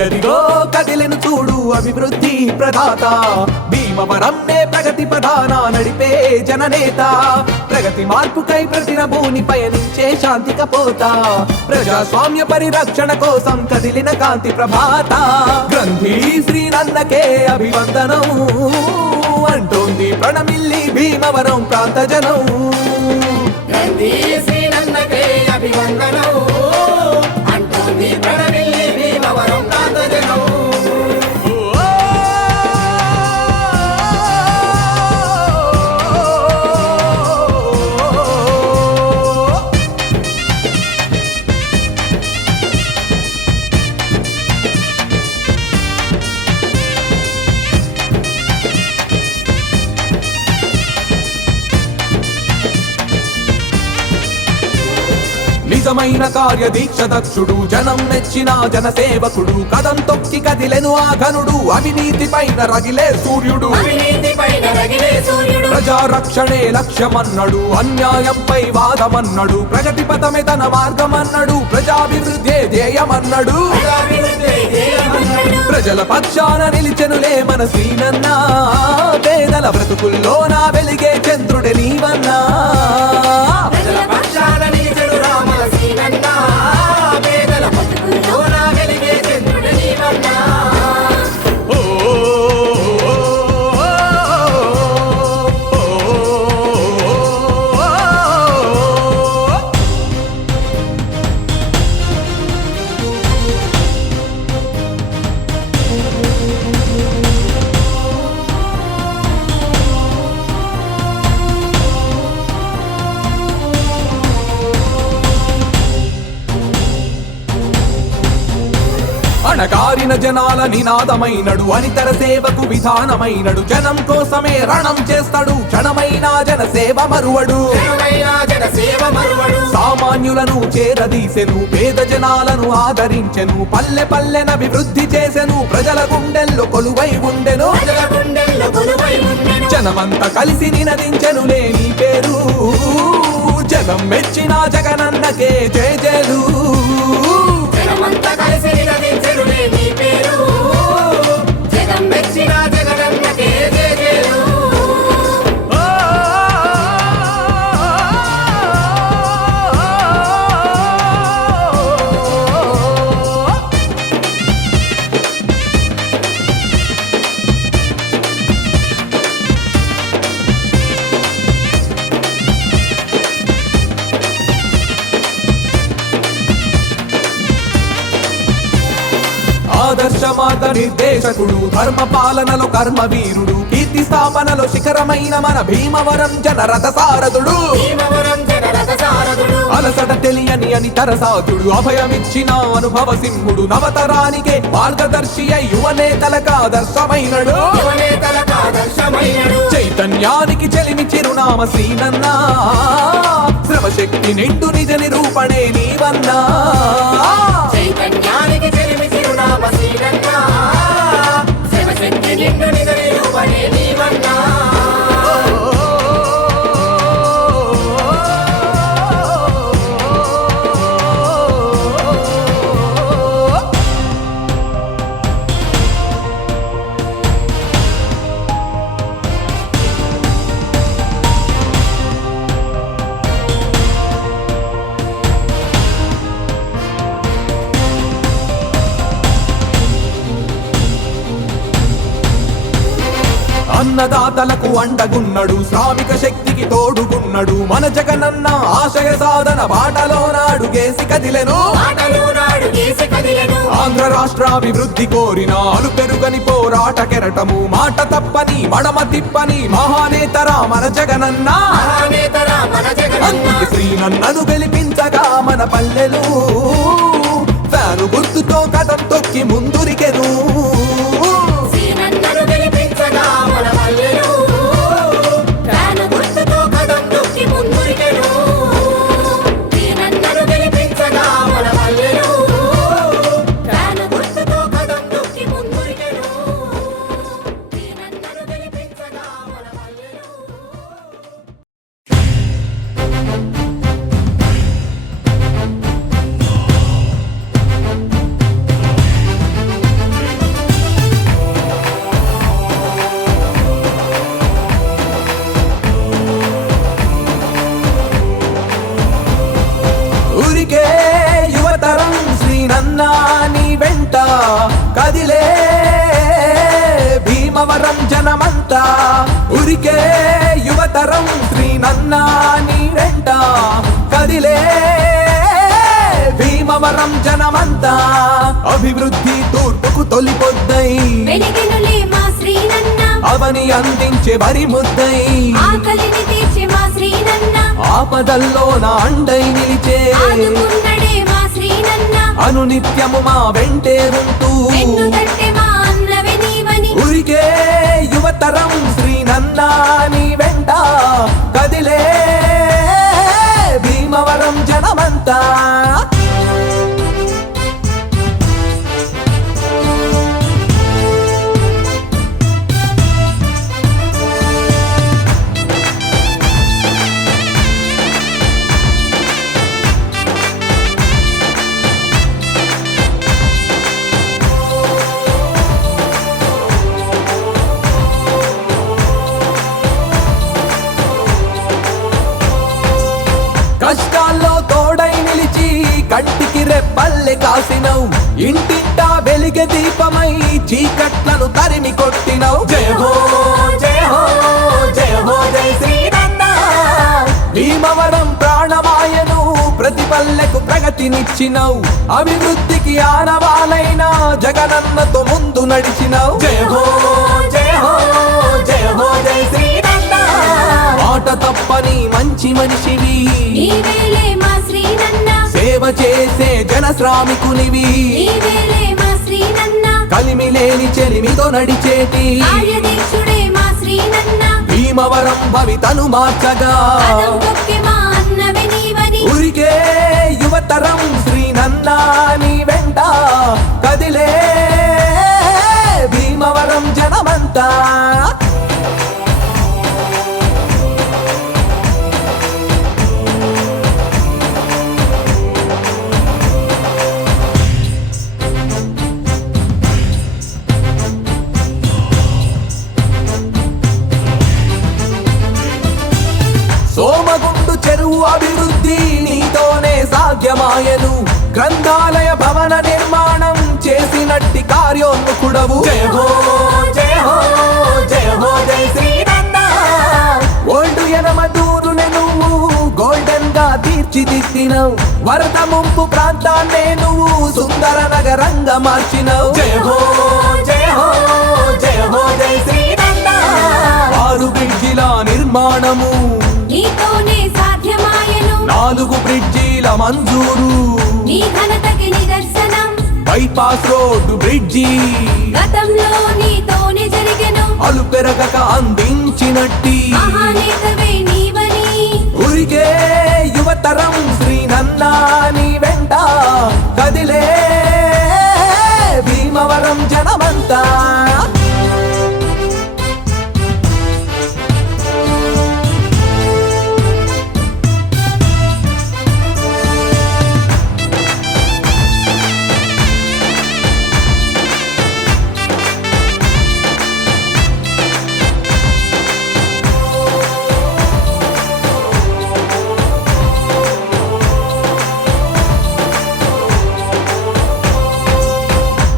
అదిగదిగో కదిలెను చూడు అభివృద్ధి ప్రదాత భీమవరంనే ప్రగతి ప్రధాన నడిపే జననేత ప్రగతి మార్పుకై ప్రతినభూని పయనించే శాంతిక పోత ప్రజాస్వామ్య పరిరక్షణ కోసం కదిలిన కాంతి ప్రభాత గ్రంథి శ్రీనన్నకే అభివందనం అంటోంది ప్రణమిల్లి భీమవరం ప్రాంత జనం గ్రంథి శ్రీనన్నకే అభివందనం అంటోంది ప్రణమిల్లి భీమవరం ప్రాంత జనం నిజమైన కార్యదీక్ష దక్షుడు జనం మెచ్చిన జనసేవకుడు కదం తొక్కి కదిలెను ఆ ఘనుడు అవినీతి పైన రగిలే సూర్యుడు ప్రజారక్షణే లక్ష్యమన్నడు అన్యాయంపై వాదమన్నడు ప్రగతి పథమే తన మార్గమన్నడు ప్రజాభివృద్ధే ధ్యేయమన్నడు ప్రజల పక్షాన నిలిచెనులే మన శ్రీనన్నా పేదల బ్రతుకుల్లో నా వెలిగే చంద్రుడే నీవన్నా ప్రజల పక్షాన నిలిచెను రామల శ్రీనన్నా పేదల బతుకుల్లో నా వెలిగే చంద్రుడే నీవన్నా అణగారిన జనాల నినాదమైనడు అనితర సేవకు విధానమైనడు జనం కోసమే రణం చేస్తాడు క్షణమైన జనసేవ మరువడు సామాన్యులను చేరదీసెను పేద జనాలను ఆదరించెను పల్లె పల్లెన అభివృద్ధి చేసెను ప్రజల గుండెల్లో కొలువై ఉండెను జనమంతా కలిసి నినదించెను లేని పేరు జనం మెచ్చిన జగనన్నకే జయజయలు జనమంతా కలిసి నినదించెను నీ పేరు జగం మెచ్చిన జగనన్నకే జయజయలు ఆదర్శ మార్గ నిర్దేశకుడు ధర్మ పాలనలో కర్మవీరుడు కీర్తి స్థాపనలో శిఖరమైన మన భీమవరం జనరథ సారథుడు అలసట తెలియని అని తరసాతుడు అభయమిచ్చిన అనుభవ సింహుడు నవతరానికే మార్గదర్శి అయి యువనేతలకు ఆదర్శమైనడు చైతన్యానికి చెలిమి చిరునామ శ్రీనన్నా శ్రమశక్తి నిండు నిజ నిరూపణే నీవన్నా చైతన్యానికి చెలిమి చిరునామ శ్రీనన్నా శివశక్తి నిండు నిజ నిరూపణే నీవన్నా అన్నదాతలకు అండగున్నడు శ్రామిక శక్తికి తోడుగున్నడు మన జగనన్న ఆశయ సాధన బాటలో నాడుగేసి కదిలెను ఆంధ్ర రాష్ట్రాభివృద్ధి కోరిన అలు పెరుగని పోరాట కెరటము మాట తప్పని మడమ తిప్పని మహానేతరా మన జగనన్న అందుకే శ్రీనన్నను గెలిపించగా మన పల్లెలు ఫ్యాను గుర్తుతో కథం తొక్కి ముందురికెను కదిలే భీమవరం జనమంతా ఉరికే యువతరం శ్రీనన్నా నీ వెంట కదిలే భీమవరం జనమంతా అభివృద్ధి తూర్పుకు తొలిపొద్దై వెలిగెనులే మా శ్రీనన్న అవని అందించే వరి ముద్దై ఆకలిని తీర్చే మా శ్రీనన్న ఆపదల్లో నా అండై నిలిచే ఆదుకున్నడే మా శ్రీనన్న అనునిత్యము మా వెంటే ఉంటూ వెన్ను తట్టే మా అన్నవే నీవని ఉరికే యువతరం శ్రీనన్నా నీ వెంట కదిలే భీమవరం జనమంతా కష్టాల్లో తోడై నిలిచి కంటికి రెప్పల్లె కాసినవు ఇంటింటా వెలిగె దీపమై చీకట్లను తరిమి కొట్టినవు జయ హో జయ హో జయ హో జయ శ్రీనన్న భీమవరం ప్రాణమాయను ప్రతి పల్లెకు ప్రగతినిచ్చినవు అభివృద్ధికి ఆనవాలైన జగనన్నతో ముందు నడిచినవు జయ హో జయ హో జయ హో జయ శ్రీనన్న మాట తప్పని మంచి మనిషివి నీవేలే మా శ్రీనన్న సేవ చేసే జన శ్రామికునివి నీవేలే మా శ్రీనన్న కలిమిలేని చెలిమితో నడిచేటి కార్యదీక్షుడే మా శ్రీనన్న భీమవరం భవితను మార్చగా పదం తొక్కే మా అన్నవే నీవని ఉరికే యువతరం శ్రీనన్నా నీ వెంట కదిలే భీమవరం జనమంతా సోమగుండు చెరువు అభివృద్ధి నీతోనే సాధ్యమాయను గ్రంథాలయ భవన నిర్మాణం చేసినట్టి కార్యోన్ముఖుడవు జయ హో జయ హో జయ హో జయ శ్రీనన్న ఓల్డ్ ఎనమదూరునే నువ్వు గోల్డెన్ గా తీర్చిదిద్దినవు వరద ముంపు ప్రాంతాన్నే నువ్వు సుందర నగరంగా మార్చినవు జయ హో జయ హో జయ హో జయ శ్రీనన్న ఆరు బ్రిడ్జిల నిర్మాణము నీతోనే సాధ్యమాయను 4 బ్రిడ్జీల మంజూరు నీ ఘనతకి నిదర్శనం బైపాస్ రోడ్డు బ్రిడ్జి గతంలో నీతోనే జరిగెను అలు పెరగక అందించినట్టి మహానేతవే నీవని ఉరికే యువతరం శ్రీనన్నా నీ వెంట కదిలే భీమవరం జనమంతా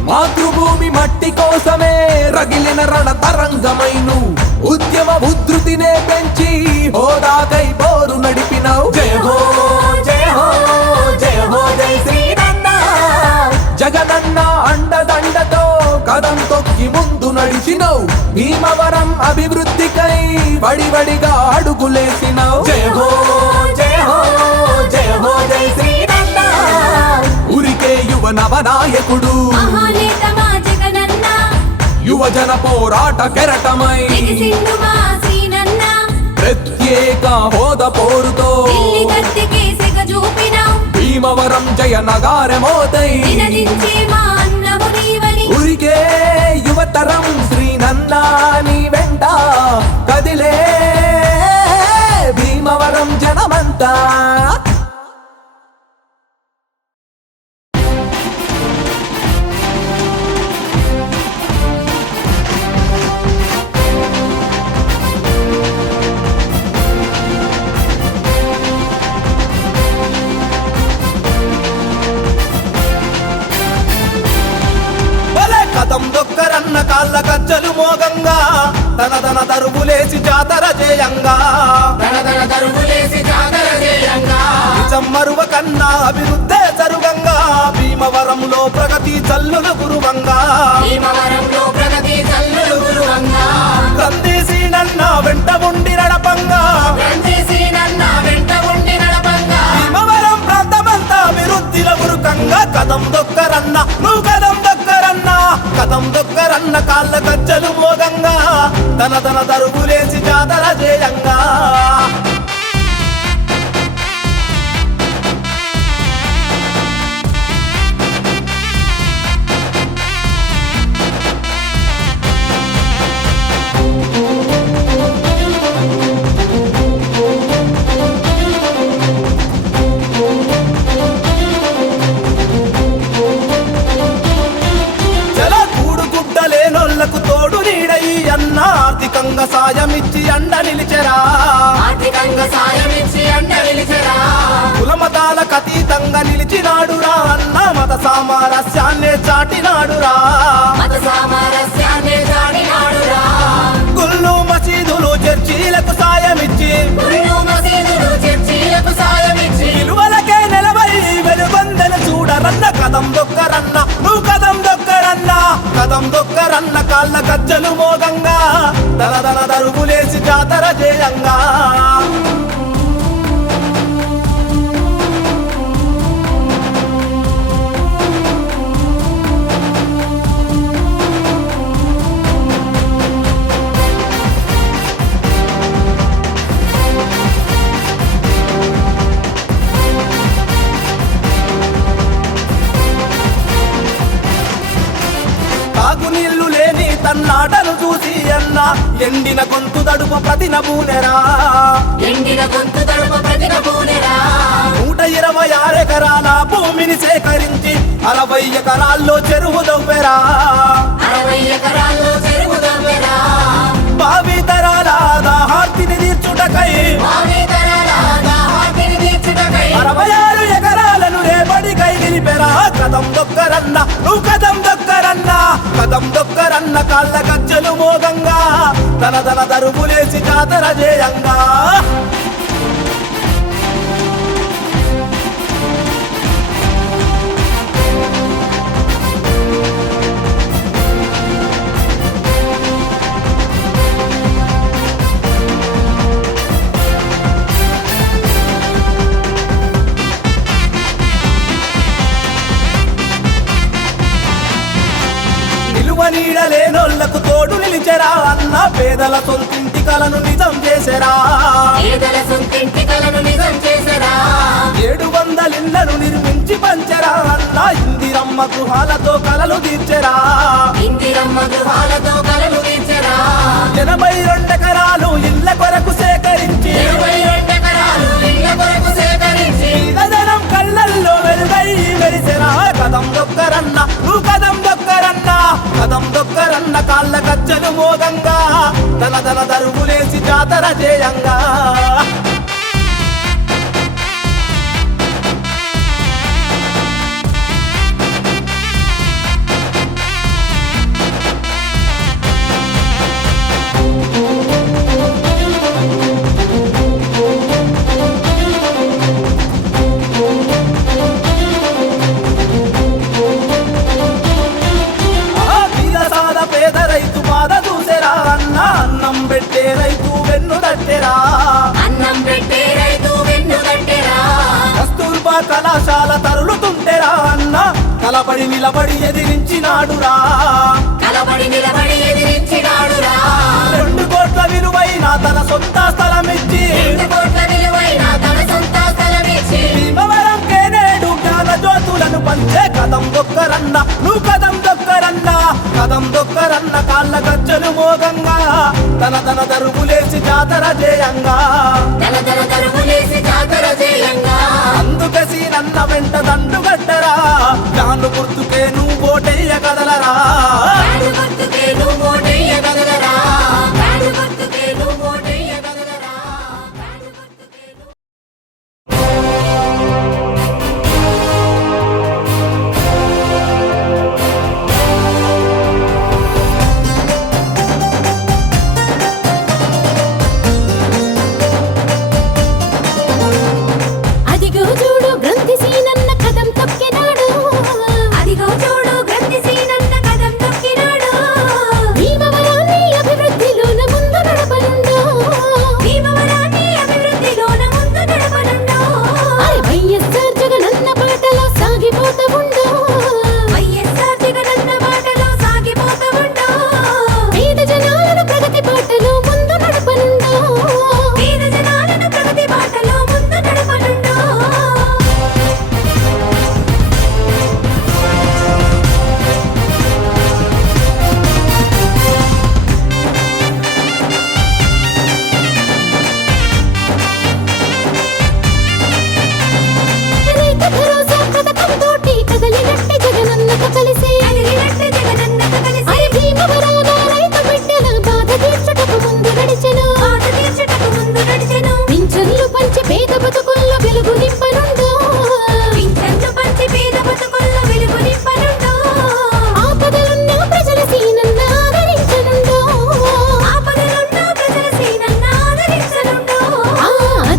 మాతృభూమి మట్టి కోసమే రగిలిన రణ తరంగమైను ఉద్యమ ఉధృతినే పెంచి హోదాకై పోరు నడిపినవు జయ హో జయ హో జయ హో జయ శ్రీనన్న జగనన్న అండదండతో కదం తొక్కి ముందు నడిచినవు భీమవరం అభివృద్ధికై వడివడిగా అడుగులేసినవు జయ హో జయ హో జయ హో జయ శ్రీనన్న ఉరికే యువ నవనాయకుడు మహానేత మా జగనన్న యువజన పోరాట కెరటమై ఎగిసిండు మా శ్రీనన్న ప్రత్యేక హోదా పోరుతో ఢిల్లీ గద్దెకి సెగ చూపినావు భీమవరం జయ నగారమోదై నినదించే మా అన్నవు నీవని ఉరికే యువతరం శ్రీనన్నా నీ వెంట కదిలే భీమవరం జనమంతా జయంగా దన దరువులేసి జాతర చేయంగా నిజం మరువ కన్నా అభివృద్ధే జరుగంగా భీమవరంలో ప్రగతి చల్లులు గురువంగా భీమవరంలో ప్రగతి చల్లులు గురువంగా కందీసి నన్న వెంట ఉండి నడపంగా రంజీసి నన్న వెంట ఉండి నడపంగా భీమవరం ప్రాంతమంతా అభివృద్ధిలో గురుకంగా కదం దొక్కరన్న నువ్వు కదం దొక్కరన్న కదం దొక్కరన్న కాళ్ళ గజ్జలు మోగంగా తన దరువులేసి జాతర జయంగా కూడుగుడ్డలేనోళ్లకు తోడు నీడయి అన్న ఆర్థికంగా సాయమిచ్చి అండ నిలిచెరా ఆర్థికంగా సాయమిచ్చి అండ నిలిచెరా కులమతాలకు అతీతంగా నిలిచినాడురా అన్న మత సామరస్యాన్నే చాటినాడురా మత సామరస్యాన్ని చాటినాడురా గుళ్ళు మసీదులు చర్చీలకు సాయమిచ్చి గుళ్ళు మసీదులు చర్చీలకు సాయమిచ్చి విలువలకే నిలబై వెలుగొందెను చూడరన్న కదం దొక్కరన్న నువ్వు కదం దొక్కరన్న కదం దొక్కరన్న కాళ్ళ గజ్జలు మోగంగా దన దరువులేసి జాతర జయంగా తాగునీళ్లు లేని తన్నాటను చూసి అన్న ఎండిన గొంతు దడుపు ప్రతి నమూనెరా ఎండిన గొంతు తడుపు ప్రతిన పూనెరా 126 ఎకరాల భూమిని సేకరించి 60 ఎకరాల్లో చెరువు దవ్వెరా 60 ఎకరాల్లో చెరువు దవ్వెరా భావి తరాల దాహార్తిని తీర్చుటకై భావి తరాల దాహార్తిని తీర్చుటకై 66 ఎకరాలను రేపటికై నిలిపెరా కదం దొక్కరన్న నువ్వు కదం దొక్కరన్న కదం దొక్కరన్న కాళ్ళ గజ్జలు మోగంగా తన దరువులేసి జాతర జయంగా నిలువ నీడలేనోళ్లకు తోడు నిలిచెరా అన్న పేదల సొంతింటి కలను నిజం చేసెరా పేదల సొంతింటి కలను నిజం చేసెరా 700 ఇళ్లను నిర్మించి పంచెరా అన్న ఇందిరమ్మ గృహాలతో కలలు తీర్చెరా ఇందిరమ్మ గృహాలతో కలలు తీర్చెరా 82 ఎకరాలు ఇళ్ల కొరకు సేకరించి 22 ఎకరాలు ఇళ్ల కొరకు సేకరించి జనం కళ్ళల్లో వెలుగై వెలిసెరా కదం దొక్కరన్న నువ్వు కదం దొక్కరన్న కదం దొక్కరన్న కాళ్ళ గజ్జలు మోగంగా దన దరువులేసి జాతర జయంగా పేద రైతు బాధ చూసెరా అన్న అన్నం పెట్టే రైతు వెన్ను తట్టెరా అన్నం పెట్టే రైతు వెన్ను తట్టెరా కస్తూర్బా కళాశాల తరులుతుంటెరా అన్న కలబడి నిలబడి ఎదిరించినాడురా కలబడి నిలబడి ఎదిరించినాడురా 2 కోట్ల విలువైన తన సొంత స్థలమిచ్చి 2 కోట్ల విలువైన తన సొంత స్థలమిచ్చి భీమవరం కేనేడు జ్ఞాన జ్యోతులను పంచే కదం దొక్కరన్న నువ్వు కదం దొక్కరన్న కదం దొక్కరన్న కాళ్ళ గజ్జలు మోగంగా తన దరువులేసి జాతర జయంగా దన దరువులేసి జాతర చేయంగా అందుకసి నన్న వెంట దండుగట్టరా జాను గుర్తుకే నువ్వు ఓటెయ్య కదలరా కాడు గుర్తుకే నువ్వు ఓటెయ్య కదలరా కాడు గుర్తుకే నువ్వు ఓటెయ్య కదలరా కాడు గుర్తుకే నువ్వు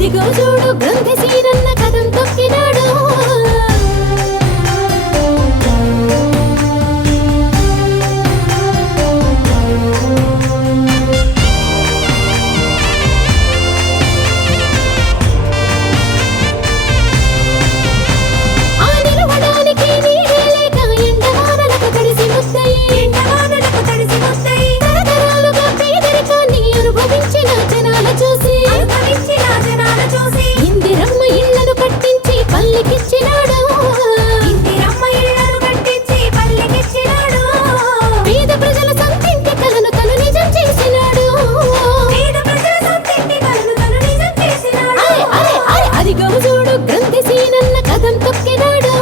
అదిగో చూడు గ్రంథసీనన్న కథం తొక్కినాడు ఆ నిలవడానికి నీడే లేక ఎండవానలకు తడిసి ముద్దయి తరతరాలుగా పేదరికాన్ని అనుభవించిన జనాల చూసి ఇందిరమ్మ ఇళ్లను కట్టించి పల్లెకిచ్చినాడు పేద ప్రజల సొంతింటి కలను తను నిజం చేసినాడు అరే అరే అరే అదిగో చూడు గ్రంథసీనన్న కథం తొక్కినాడు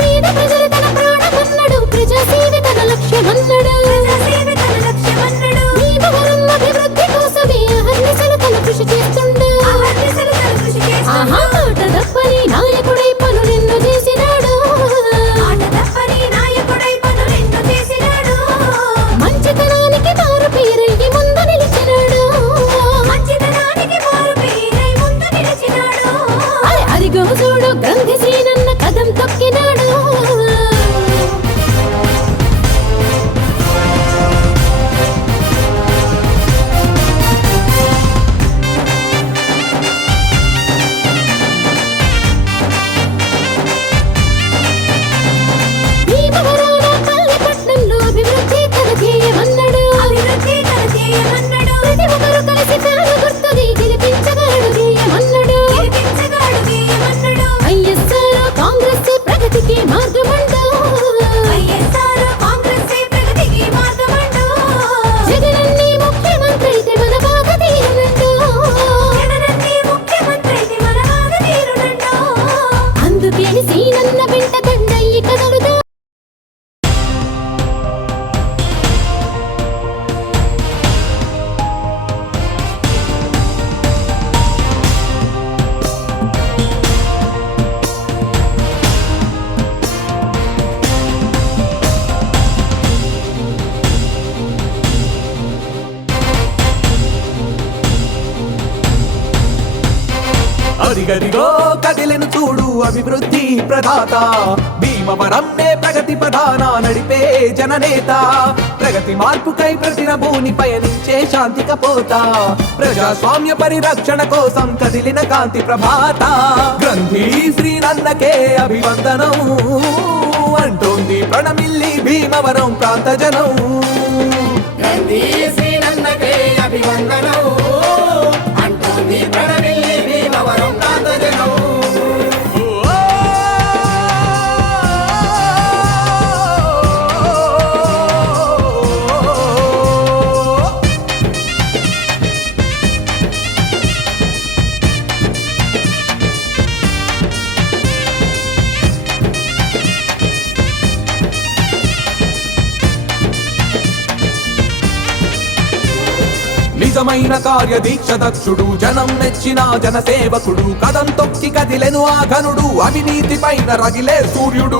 పేద ప్రజలు తన ప్రాణమన్నాడు ప్రజాసేవ తన లక్ష్యమన్నాడు భీమవరం అభివృద్ధి కోసమే అహర్నిశలు తను కృషి చేస్తుండు ఆహా మాట తప్పని నాయకుడై పనులెన్నో చేసినాడు మంచితనానికి మారు పేరయ్యి ముందు నిలిచినాడు అరే అదిగో చూడు గ్రంథసీనన్న కథం తొక్కినాడు భీమవరాల పల్లెపట్నంలో అభివృద్ధి తన ధ్యేయమన్నాడు ప్రతి ఒక్కరూ కలిసి ఫ్యాను గుర్తుని గెలిపించగలడు ధ్యేయమన్నాడు వైఎస్ఆర్ కాంగ్రెస్ ప్రగతికి మార్గమండు జగనన్నే ముఖ్యమంత్రి అయితే మన బాధ తీరునండు అందుకే సీనన్న వెంట దండయ్యి కదలుదా అదిగదిగో కదిలెను చూడు అభివృద్ధి ప్రదాత భీమవరంనే ప్రగతి ప్రధాన నడిపే జననేత ప్రగతి మార్పుకై ప్రతినభూని పయనించే శాంతిక పోత ప్రజాస్వామ్య పరిరక్షణ కోసం కదిలిన కాంతి ప్రభాత గ్రంథి శ్రీనన్నకే అభివందనం అంటోంది ప్రణమిల్లి భీమవరం ప్రాంత జనం శ్రీనన్నకే అభివందనం అంటోంది ప్రణమిల్లి భీమవరం ప్రాంత జనం నిజమైన కార్యదీక్ష దక్షుడు జనం మెచ్చిన జనసేవకుడు కదం తొక్కి కదిలెను ఆ ఘనుడు అవినీతి పైన రగిలే సూర్యుడు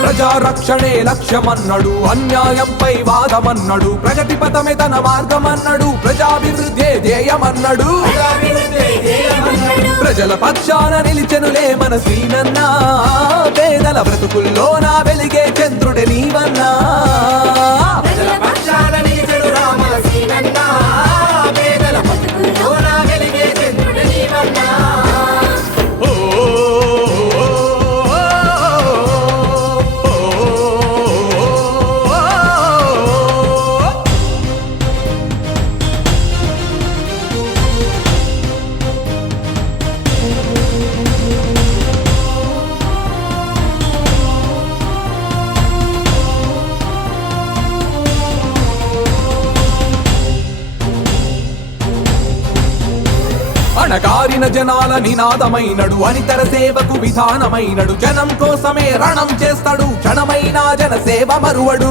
ప్రజారక్షణే లక్ష్యమన్నడు అన్యాయంపై వాదమన్నడు ప్రగతి పథమే తన మార్గమన్నడు ప్రజాభివృద్ధే ధ్యేయమన్నడు ప్రజల పక్షాన నిలిచెనులే మన శ్రీనన్నా పేదల బ్రతుకుల్లో నా వెలిగే చంద్రుడే నీవన్నా ప్రజల పక్షాన నిలిచెను రామల సీనన్నా పేదల బతుకుల్లో నా వెలిగే చంద్రుడే నీవన్నా కణకారిన జనాల నినాదమైనడు అనితర సేవకు విధానమైనడు జనం కోసమే రణం చేస్తాడు క్షణమైన జన సేవ మరువడు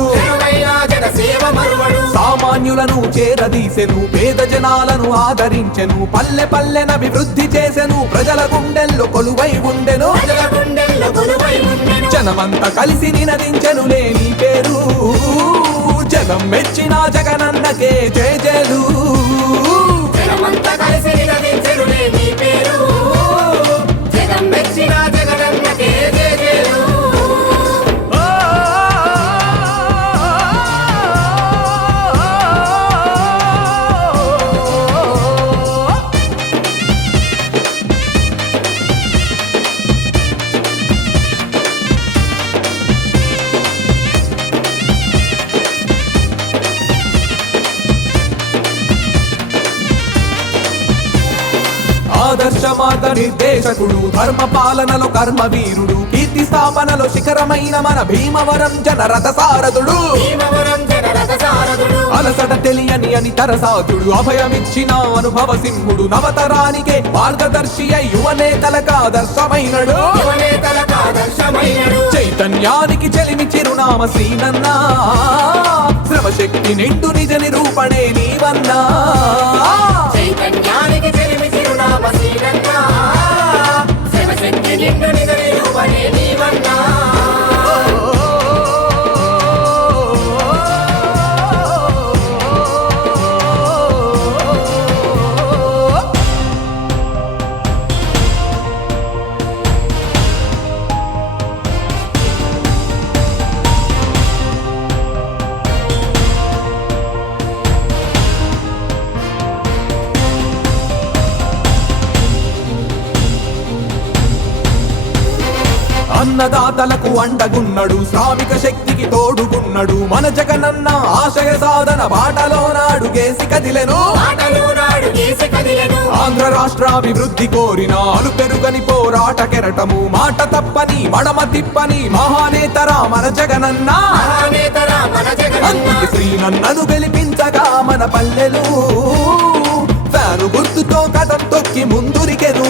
సామాన్యులను చేరదీసెను పేద జనాలను ఆదరించెను పల్లె పల్లెన అభివృద్ధి చేసెను ప్రజల గుండెల్లో కొలువై ఉండెను జనమంతా కలిసి నినదించెను లేని పేరు జనం మెచ్చిన జగనన్నకే జయజయలు జనమంతా కలిసి నినదించెను లేని పేరు జగం మెచ్చిన జగనన్నకే జయజయలు ఆదర్శ మార్గ నిర్దేశకుడు ధర్మ పాలనలో కర్మవీరుడు కీర్తి స్థాపనలో శిఖరమైన మన భీమవరం జనరథ సారథుడు అలసట తెలియని అని తరసాతుడు అభయమిచ్చిన అనుభవ సింహుడు నవతరానికే మార్గదర్శి అయి యువనేతలకు ఆదర్శమైనడు చైతన్యానికి చెలిమి చిరునామ శ్రీనన్నా శ్రమశక్తి నిండు నిజ నిరూపణే నీవన్నా చైతన్యానికి చెలిమి చిరునామ శ్రీనన్నా శివశక్తి నిండు నిజ నిరూపణే నీవన్నా అన్నదాతలకు అండగున్నడు శ్రామిక శక్తికి తోడుగున్నడు మన జగనన్న ఆశయ సాధన బాటలో నాడుగేసి కదిలెను ఆంధ్ర రాష్ట్రాభివృద్ధి కోరిన అలు పెరుగని పోరాట కెరటము మాట తప్పని మడమ తిప్పని మహానేతరా మన జగనన్న అందుకే శ్రీనన్నను గెలిపించగా మన పల్లెలు ఫ్యాను గుర్తుతో కథం తొక్కి ముందురికెను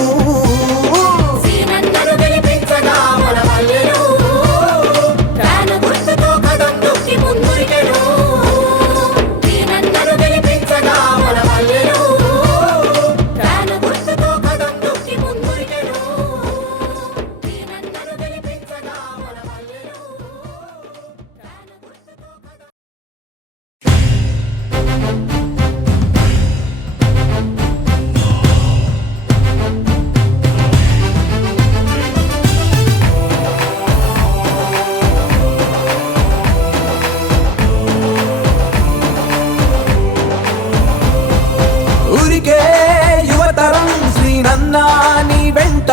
యువతరం శ్రీనన్నా నీ వెంట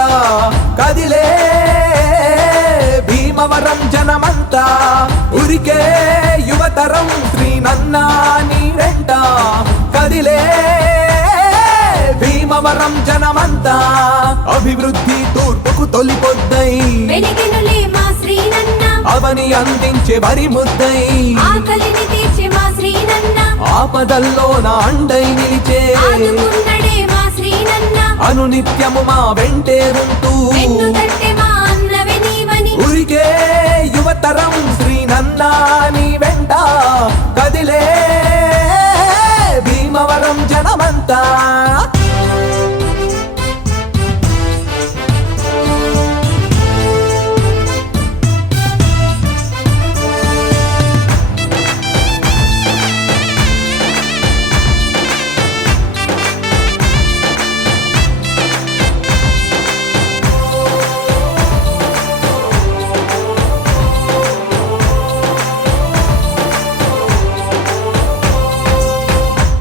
కదిలే భీమవరం జనమంతా ఉరికే యువతరం శ్రీనన్నా నీ వెంట కదిలే భీమవరం జనమంతా అభివృద్ధి తూర్పుకు తొలిపొద్దై వెలిగినులే మా శ్రీనన్న అవని అందించే వరి ముద్దై ఆకలిని తీర్చే మా శ్రీనన్న ఆపదల్లో నా అండై నిలిచే ఆదుకున్నడే మా శ్రీనన్న అనునిత్యము మా వెంటే ఉంటూ వెన్ను తట్టే మా అన్నవే నీవని ఊరికే యువతరం శ్రీనన్నా నీ వెంట కదిలే భీమవరం జనమంతా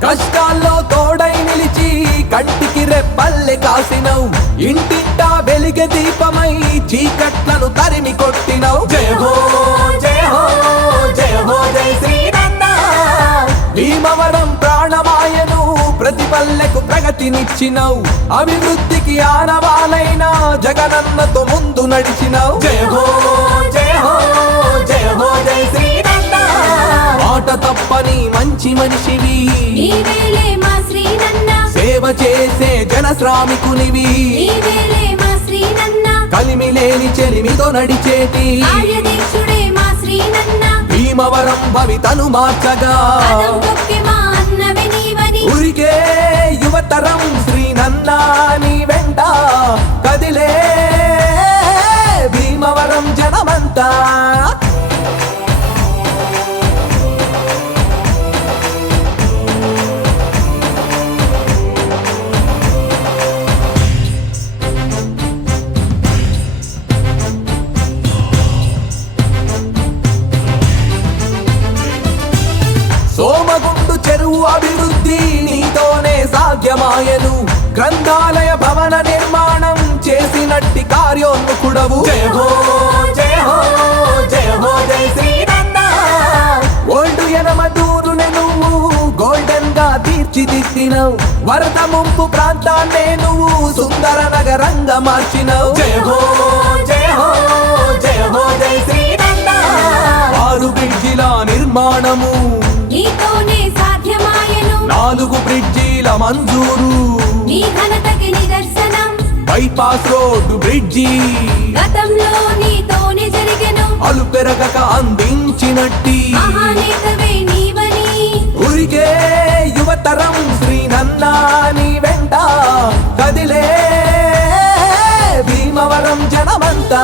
కష్టాల్లో తోడై నిలిచి కంటికి రెప్పల్లె కాసినవు ఇంటింటా వెలిగే దీపమై చీకట్లను తరిమి కొట్టినవు జయ హో జయ హో జయ హో జయ శ్రీనన్న భీమవరం ప్రాణమాయను ప్రతి పల్లెకు ప్రగతినిచ్చినవు అభివృద్ధికి ఆనవాలైన జగనన్నతో ముందు నడిచినవు జయ హో జయ హో జయ హో జయ శ్రీనన్న మాట తప్పని మంచి మనిషివి నీవేలే మా శ్రీనన్న సేవ చేసే జనశ్రావ అనామికునివి నీవేలే మా శ్రీనన్న కలిమిలేని చెలిమితో నడిచేటి కార్యదీక్షుడే మా శ్రీనన్న భీమవరం భవితను మార్చగా కదం తొక్కి మా అన్నవే నీవని ఊరికే యువతరం శ్రీనన్న నీ వెంట కదిలే భీమవరం జనమంతా సోమగుండు చెరువు అభివృద్ధి నీతోనే సాధ్యమాయను గ్రంథాలయ భవన నిర్మాణం చేసినట్టి కార్యోన్ముఖుడవు జయ హో జయ హో జయ హో జై శ్రీనన్న ఓల్డు ఎనమదూరునే నువ్వు గోల్డెన్ గా తీర్చిదిద్దినవు వరద ముంపు ప్రాంతాన్నే నువ్వు సుందర నగరంగా మార్చినవు జయ హో జయ హో జయ హో జై శ్రీనన్న 6 బ్రిడ్జిల నిర్మాణము నీతోనే సాధ్యమాయను 4 బ్రిడ్జిల మంజూరు నీ ఘనతకి నిదర్శనం బైపాస్ రోడ్డు బ్రిడ్జి గతంలో నీతోనే జరిగెను అలు పెరగక అందించినట్టి మహానేతవే నీవని ఊరికే యువతరం శ్రీనన్న నీ వెంట కదిలే భీమవరం జనమంతా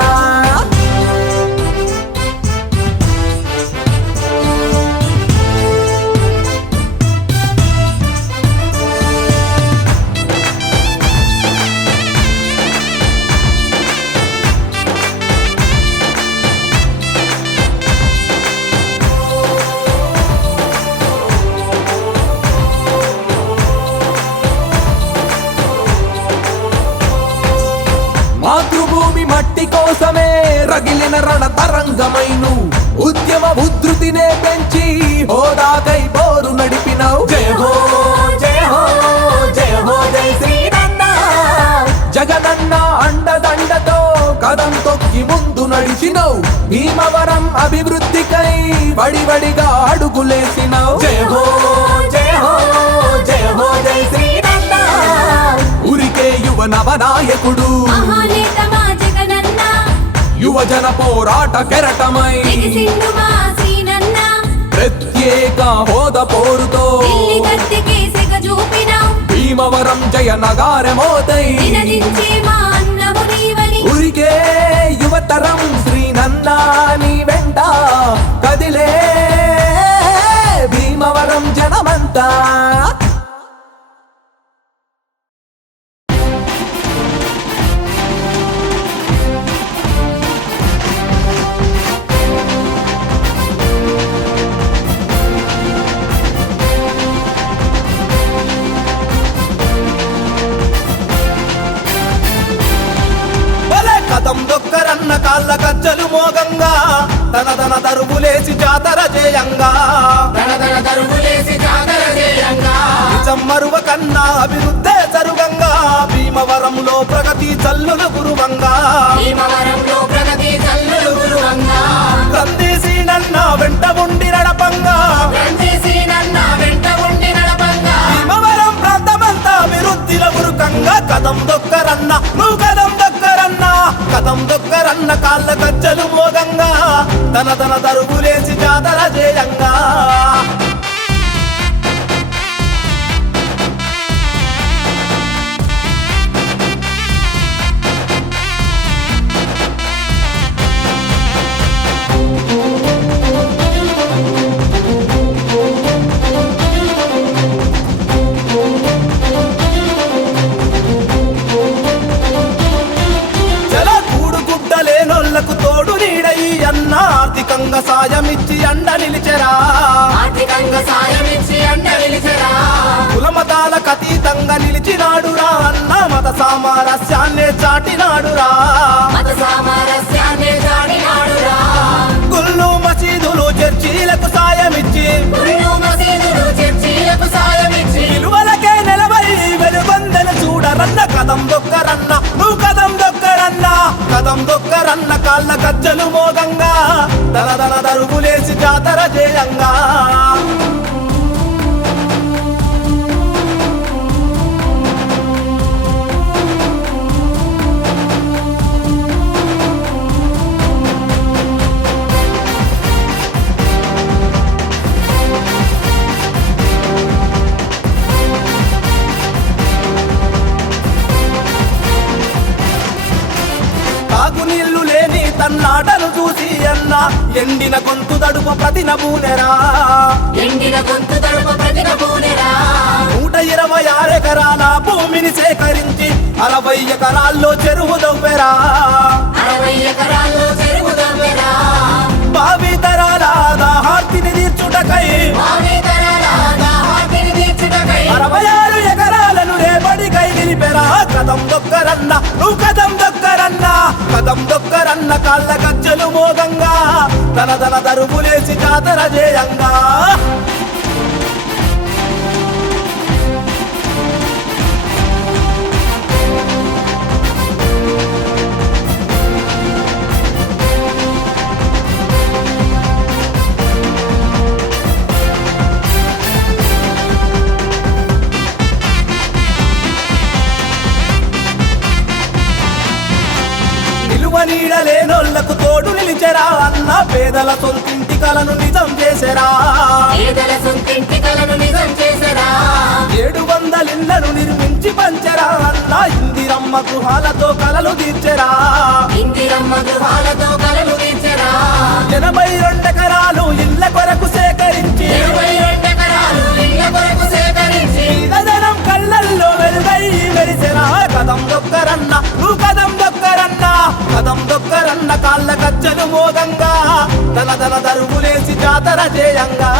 మాతృభూమి మట్టి కోసమే రగిలిన రణ తరంగమైను ఉద్యమ ఉధృతినే పెంచి హోదాకై పోరు నడిపినవు జయ హో జయ హో జయ హో జై శ్రీనన్న జగనన్న అండదండతో కదం తొక్కి ముందు నడిచినవు భీమవరం అభివృద్ధికై వడివడిగా అడుగులేసినవు జయ హో జయ హో జయ హో జై శ్రీనన్న ఊరికే యువ నవనాయకుడు మహానేత మా జగనన్న యువజన పోరాట కెరటమై ఎగిసిండు మా శ్రీనన్న ప్రత్యేక హోదా పోరుతో ఢిల్లీ గద్దెకి సెగ చూపినావు భీమవరం జయ నగారమోదై నినదించే మా అన్నవు నీవని ఊరికే యువతరం శ్రీనన్న నీ వెంట కదిలే భీమవరం జనమంతా భలే కదం దొక్కరన్న కాళ్ళ గజ్జలు మోగంగా తన దరువులేసి జాతర చేయంగా దడదడ దరువులేసి జాతర చేయంగా చమ్మరువ కన్నా అభివృద్ధే జరుగంగా భీమవరంలో ప్రగతి చల్లులు గురువంగా భీమవరంలో ప్రగతి చల్లులు గురువంగా రందీసి నన్న వెంట ఉండి నడపంగా రంజీసి నన్న వెంట ఉండి నడపంగా భీమవరం ప్రాంతమంతా అభివృద్ధిలో గురుకంగా కదం దొక్కరన్న నువ్వు కదం దొక్కరన్న కదం దొక్కరన్న కాళ్ళ గజ్జలు మోగంగా తన దరువులేసి జాతర చేయంగా జల కూడు గుడ్డలేనోళ్లకు తోడు నీడయి అన్న ఆర్థికంగా సాయమిచ్చి అండ నిలిచెరా ఆర్థికంగా సాయమిచ్చి అండ నిలిచెరా కులమతాలకు అతీతంగా నిలిచినాడురా అన్న మత సామరస్యాన్నే చాటినాడురా మత సామరస్యాన్ని చాటినాడురా గుళ్ళు మసీదులు చర్చీలకు సాయమిచ్చి గుళ్ళు మసీదులు చర్చీలకు సాయమిచ్చి విలువలకే నిలబై వెలుగొందెన చూడరన్న కదం దొక్కరన్న నువ్వు కదం దొక్కరన్న కదం దొక్కరన్న కాళ్ళ గజ్జలు మోగంగా దన దరువులేసి జాతర చేయంగా తన్నాటను చూసి అన్న ఎండిన గొంతు దడుపు ప్రతి నమూనెరా ఎండిన గొంతు తడుపు ప్రతిన పూనెరా 126 ఎకరాల భూమిని సేకరించి 60 ఎకరాల్లో చెరువు దవ్వెరా 60 ఎకరాల్లో చెరువు దవ్వెరా భావి తరాల దాహార్తిని తీర్చుటకై భావి తరాల దాహార్తిని తీర్చుటకై 66 ఎకరాలను రేపటికై నిలిపెరా కదం దొక్కరన్న నువ్వు కదం దొక్కరన్న కదం దొక్కరన్న కాళ్ళ గజ్జలు మోగంగా దన దరువులేసి జాతర చేయంగా నిలువ నీడలేనోళ్లకు తోడు నిలిచెరా అన్న పేదల సొంతింటి కలను నిజం చేసెరా పేదల సొంతింటి కలను నిజం చేసెరా 700 ఇళ్లను నిర్మించి పంచెరా అన్న ఇందిరమ్మ గృహాలతో కలలు తీర్చెరా ఇందిరమ్మ గృహాలతో కలలు తీర్చెరా 82 ఎకరాలు ఇళ్ల కొరకు సేకరించి 22 ఎకరాలు ఇళ్ల కొరకు సేకరించి జనం కళ్ళల్లో వెలుగై వెలిసెరా కదం దొక్కరన్న నువ్వు కదం దొక్కరన్న కదం దొక్కరన్న కాళ్ళ గజ్జలు మోగంగా దన దరువులేసి జాతర చేయంగా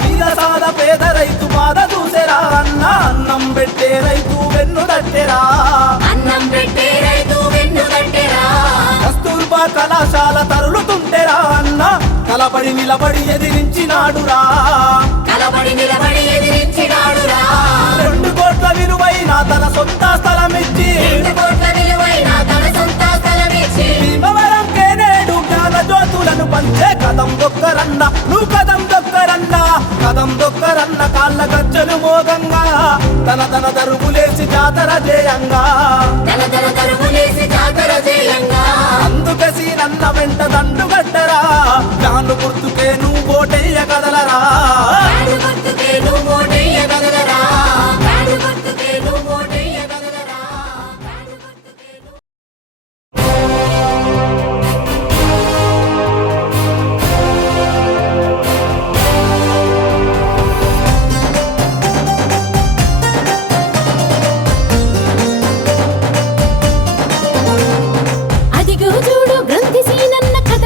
వీరసాద పేద రైతు బాధ చూసెరా అన్న అన్నం పెట్టే రైతు వెన్ను తట్టెరా అన్నం పెట్టే రైతు వెన్ను కట్టెరా కస్తూర్బా కళాశాల తరులుతుంటెరా అన్న కలబడి నిలబడి ఎదిరించినాడురా కలబడి నిలబడి ఎదిరించినాడురా 2 కోట్ల విలువైన తన సొంత స్థలమిచ్చి 2 కోట్ల విలువైన తన సొంత స్థలమిచ్చి భీమవరం కేనేడు జ్ఞాన జ్యోతులను పంచే కదం దొక్కరన్న నువ్వు కదం దొక్కరన్న కదం దొక్కరన్న కాళ్ళ గజ్జలు మోగంగా తన దరువులేసి జాతర చేయంగా దల దరువులేసి జాతర చేయంగా అందుకసి నన్న వెంట దండు గట్టరా జాను గుర్తుకే నువ్వు ఓటెయ్య కదలరా బ్యాడు గుర్తుకే నువ్వు ఓటెయ్య కదలరా బ్యాడు గుర్తుకే నువ్వు ఓటెయ్య కదలరా బ్యాడు గుర్తుకే నువ్వు అదిగో చూడు గ్రంథి సీనన్న కథ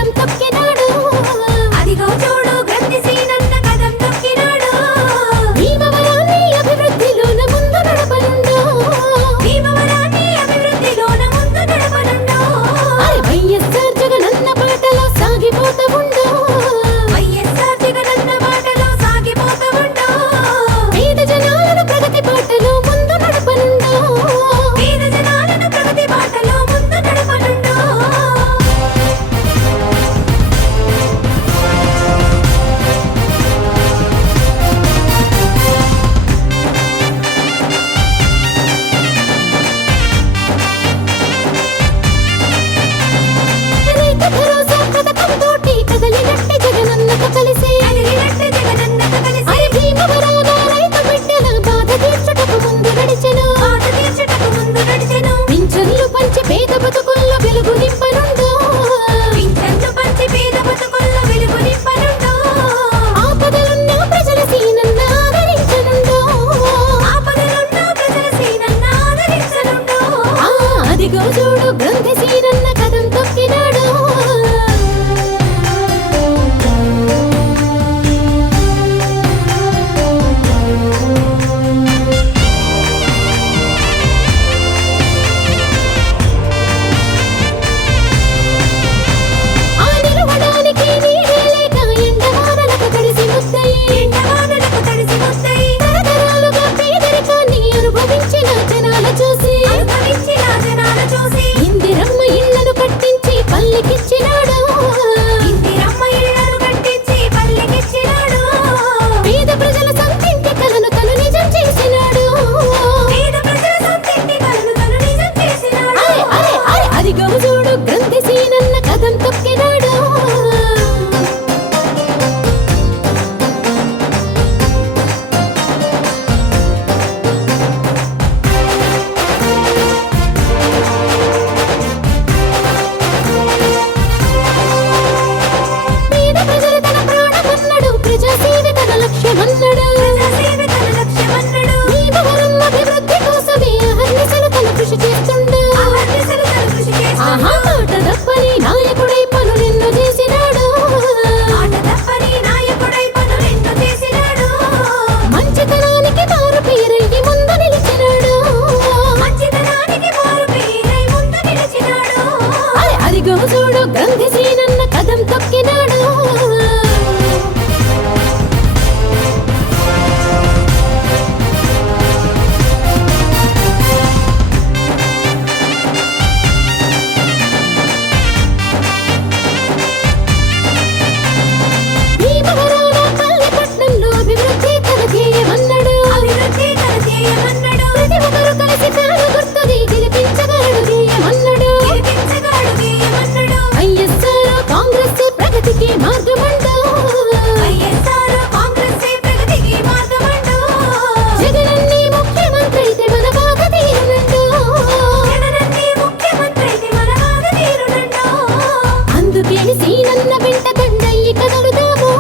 శ్రీనన్న వెంట దండయ్యి కదలుదాము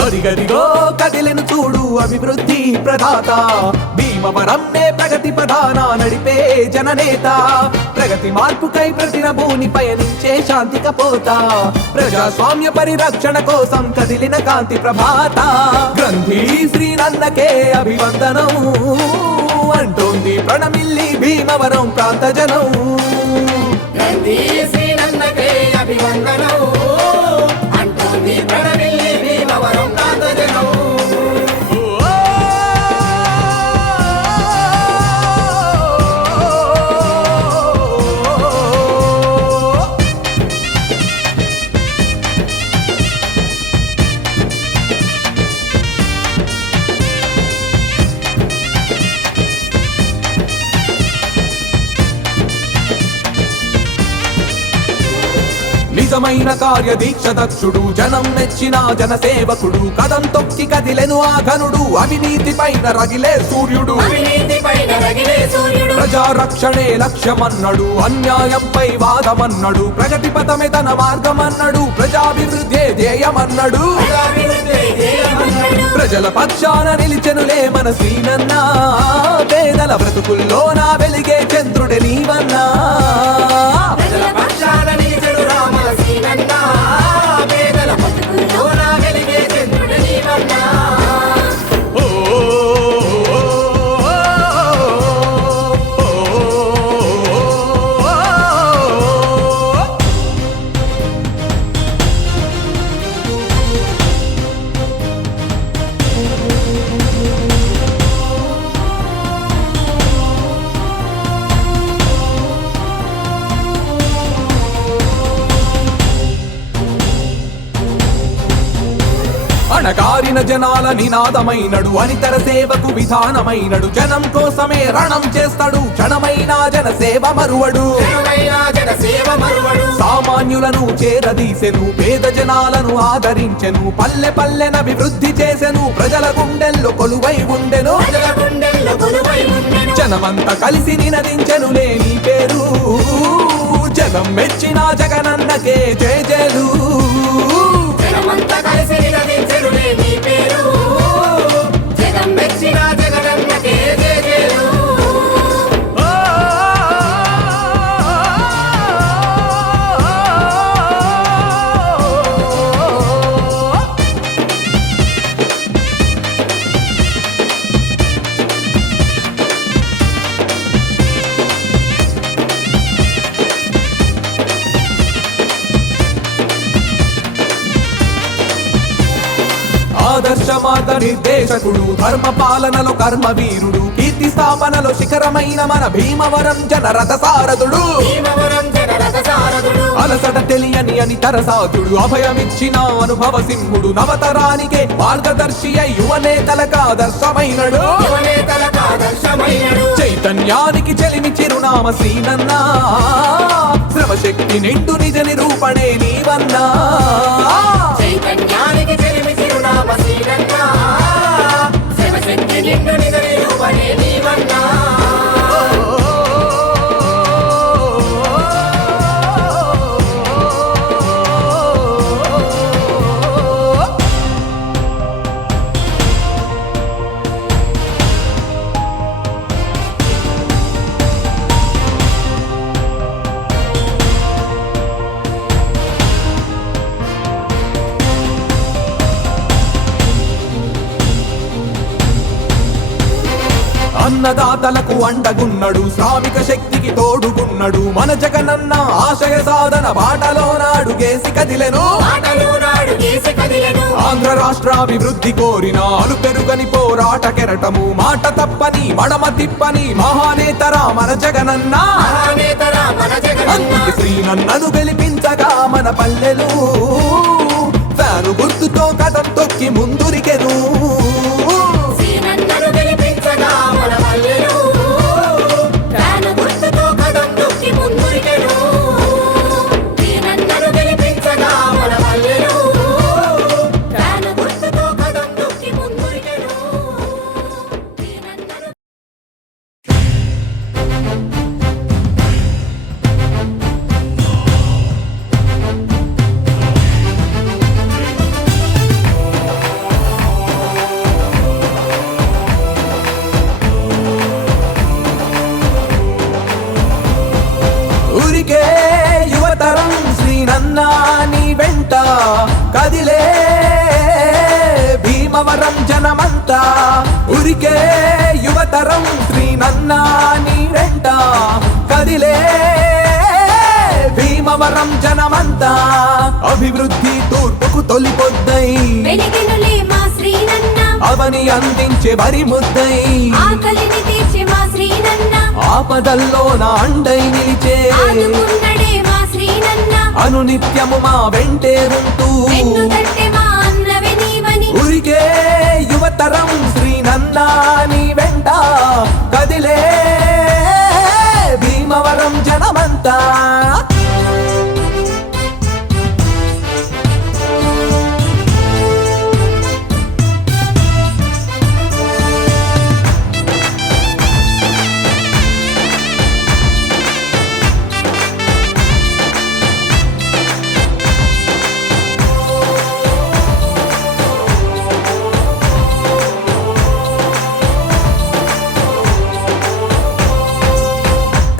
అదిగదిగో కదిలెను చూడు అభివృద్ధి ప్రదాత భీమవరం నే ప్రగతి ప్రధాన నడిపే జననేత ప్రగతి మార్పుకై ప్రతినభూని పయనించే శాంతి కపోత ప్రజాస్వామ్య పరిరక్షణ కోసం కదిలిన కాంతి ప్రభాత గ్రంథి శ్రీనన్నకే అభివందనం అంటోంది ప్రణమిల్లి భీమవరం ప్రాంత జనం నంది శ్రీనన్నకే అభివందనం అంటోంది ప్రణమిల్లి భీమవరం ప్రాంత జనం. నిజమైన కార్యదీక్ష దక్షుడు జనం మెచ్చిన జనసేవకుడు కదం తొక్కి కదిలెను ఆ ఘనుడు అవినీతి పైన రగిలే సూర్యుడు అవినీతి పైన రగిలే సూర్యుడు ప్రజా రక్షణే లక్ష్యమన్నడు అన్యాయంపై వాదమన్నడు ప్రగతి పథమే తన మార్గమన్నడు ప్రజాభివృద్ధే ధ్యేయమన్నడు ప్రజాభివృద్ధి ధ్యేయమన్నాడు. ప్రజల పక్షాన నిలిచెనులే మన శ్రీనన్న పేదల బ్రతుకుల్లో నా వెలిగే చంద్రుడే నీవన్నా ప్రజల పక్షాన నిలిచెడు రామల శ్రీనన్న పేదల బతుకుల్లో నా వెలిగే చంద్రుడు నీవన్నా. ఓ, అణగారిన జనాల నినాదమైనడు అనితర సేవకు విధానమైనడు జనం కోసమే రణం చేస్తాడు క్షణమైన జన సేవ మరువడు జనమైన జనసేవ మరువడు సామాన్యులను చేరదీసెను పేద జనాలను ఆదరించెను పల్లె పల్లెనభివృద్ధి చేసెను ప్రజల గుండెల్లో కొలువై ఉండెను ప్రజల గుండెల్లో కొలువై ఉండెను. జనమంతా కలిసి నినదించెనులే నీ పేరు జనం మెచ్చిన జగనన్నకే జయ జయలు జనమంతా కలిసి నిలదించెనులే నీ పేరు జగం మెచ్చిన జగనన్నకే జయజయలు. ఆదర్శ మార్గ నిర్దేశకుడు ధర్మ పాలనలో కర్మవీరుడు కీర్తి స్థాపనలో శిఖరమైన మన భీమవరం జనరథ సారథుడు భీమవరం జనరథ సారథుడు అలసట తెలియని అని తరసాతుడు అభయమిచ్చిన అనుభవ సింహుడు నవతరానికే మార్గదర్శి అయి యువనేతలకు ఆదర్శమైనడు యువనేతలకు ఆదర్శమైనడు చైతన్యానికి చెలిమి చిరునామ శ్రీనన్న శ్రమశక్తి నిండు నిజ నిరూపణే నీవన్నా చైతన్యానికి చెలిమి చిరునామ శ్రీనన్న శివశక్తి నిండు నిజ నిరూపణే నీవన్నా. అన్నదాతలకు అండగున్నడు శ్రామిక శక్తికి తోడుగున్నడు మన జగనన్న ఆశయ సాధన బాటలో నాడు గేసి కదిలెను ఆటలో నాడు గీసి కదిలెను ఆంధ్ర రాష్ట్రాభివృద్ధి కోరిన అలు పెరుగని పోరాట కెరటము మాట తప్పని మడమ తిప్పని మహానేతరా మన జగనన్న మహానేతరా మన జగనన్న అందుకే శ్రీనన్నను గెలిపించగా మన పల్లెలు ఫ్యాను గుర్తుతో కథం తొక్కి ముందురికెను ఉరికే యువతరం శ్రీనన్న నీ వెంట కదిలే భీమవరం జనమంతా అభివృద్ధి తూర్పుకు తొలిపొద్దై వెలిగినులే మా శ్రీనన్న అవని అందించే వరి ముద్దై ఆకలిని తీర్చే మా శ్రీనన్న ఆపదల్లో నా అండై నిలిచే ఆదుకున్నడే మా శ్రీనన్న అనునిత్యము మా వెంటే ఉంటూ వెన్ను తట్టే మా అన్నవే నీవని ఉరికే యువతరం శ్రీనన్న నీ వెంట కదిలే భీమవరం జనమంతా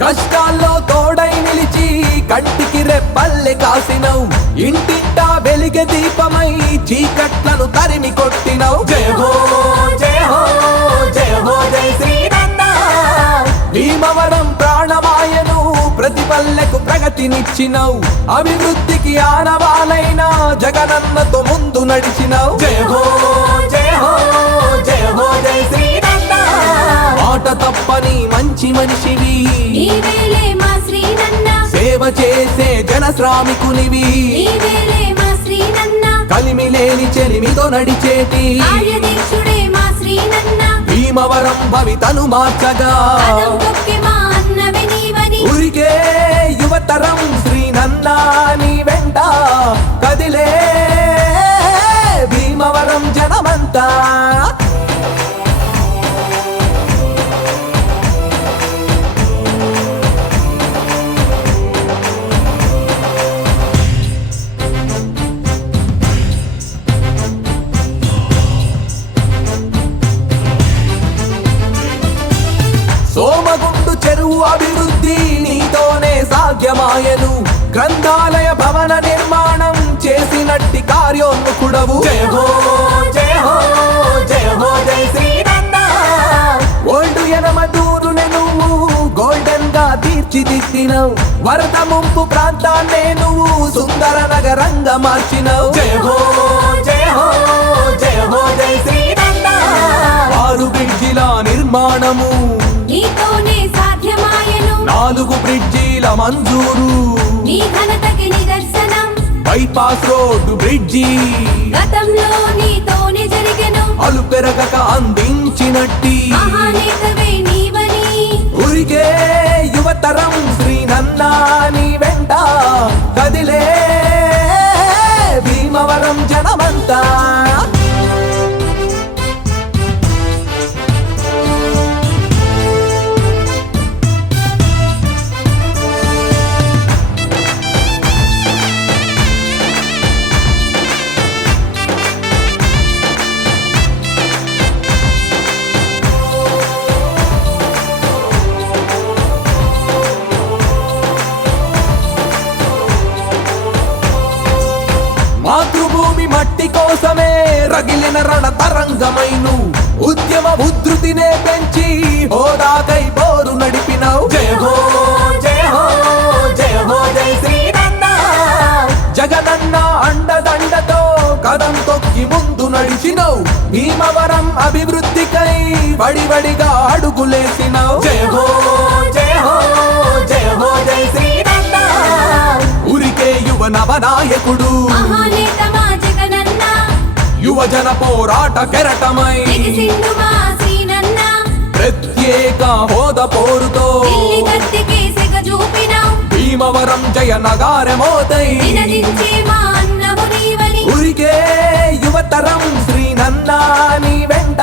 కష్టాల్లో తోడై నిలిచి కంటికి రెప్పల్లె కాసినవు ఇంటింటా వెలిగే దీపమై చీకట్లను తరిమి కొట్టినవు జయ హో జయ హో జయ హో జై శ్రీనన్న భీమవరం ప్రాణమాయను ప్రతి పల్లెకు ప్రగతినిచ్చినవు అభివృద్ధికి ఆనవాలైన జగనన్నతో ముందు నడిచినవు జయ హో జయ హో జయ హో జై శ్రీనన్న మాట తప్పని మంచి మనిషివి నీవేలే మా శ్రీనన్న సేవ చేసే జన శ్రామికునివి నీవేలే మా శ్రీనన్న కలిమిలేని చెలిమితో నడిచేటి కార్యదీక్షుడే మా శ్రీనన్న భీమవరం భవితను మార్చగా కదం తొక్కే మా అన్నవే నీవని ఉరికే యువతరం శ్రీనన్న నీ వెంట కదిలే భీమవరం జనమంతా సోమగుండు చెరువు అభివృద్ధి నీతోనే సాధ్యమాయను గ్రంథాలయ భవన నిర్మాణం చేసినట్టి కార్యోన్ముఖుడవు జయ హో జయ హో జయ హో జై శ్రీనన్న ఓల్డు ఎనమదూరునే నువ్వు గోల్డెన్ గా తీర్చిదిద్దినవు వరద ముంపు ప్రాంతాన్నే నువ్వు సుందర నగరంగా మార్చినవు జయ హో జయ హో జయ హో జై శ్రీనన్న 6 బ్రిడ్జిల నిర్మాణము నీతోనే సాధ్యమాయను 4 బ్రిడ్జిల మంజూరు నీ ఘనతకి నిదర్శనం బైపాస్ రోడ్డు బ్రిడ్జి గతంలో నీతోనే జరిగెను అలు పెరగక అందించినట్టి మహానేతవే నీవని ఉరికే యువతరం శ్రీనన్న నీ వెంట కదిలే భీమవరం జనమంతా మాతృభూమి మట్టి కోసమే రగిలిన రణ తరంగమైను ఉద్యమ ఉధృతినే పెంచి హోదాకై పోరు నడిపినవు జయ హో జయ హో జయ హో జై శ్రీనన్న జగనన్న అండదండతో కదం తొక్కి ముందు నడిచినవు భీమవరం అభివృద్ధికై వడివడిగా అడుగులేసినవు జయ హో జయ హో జయ హో జై శ్రీనన్న ఉరికే యువ నవనాయకుడు మహానేత మా జగనన్న యువజన పోరాట కెరటమై ఎగిసిండు మా శ్రీనన్న ప్రత్యేక హోదా పోరుతో ఢిల్లీ గద్దెకే సెగ చూపినావు భీమవరం జయ నగారమోదై నినదించే మా అన్నవు నీవని ఉరికే యువతరం శ్రీనన్న నీ వెంట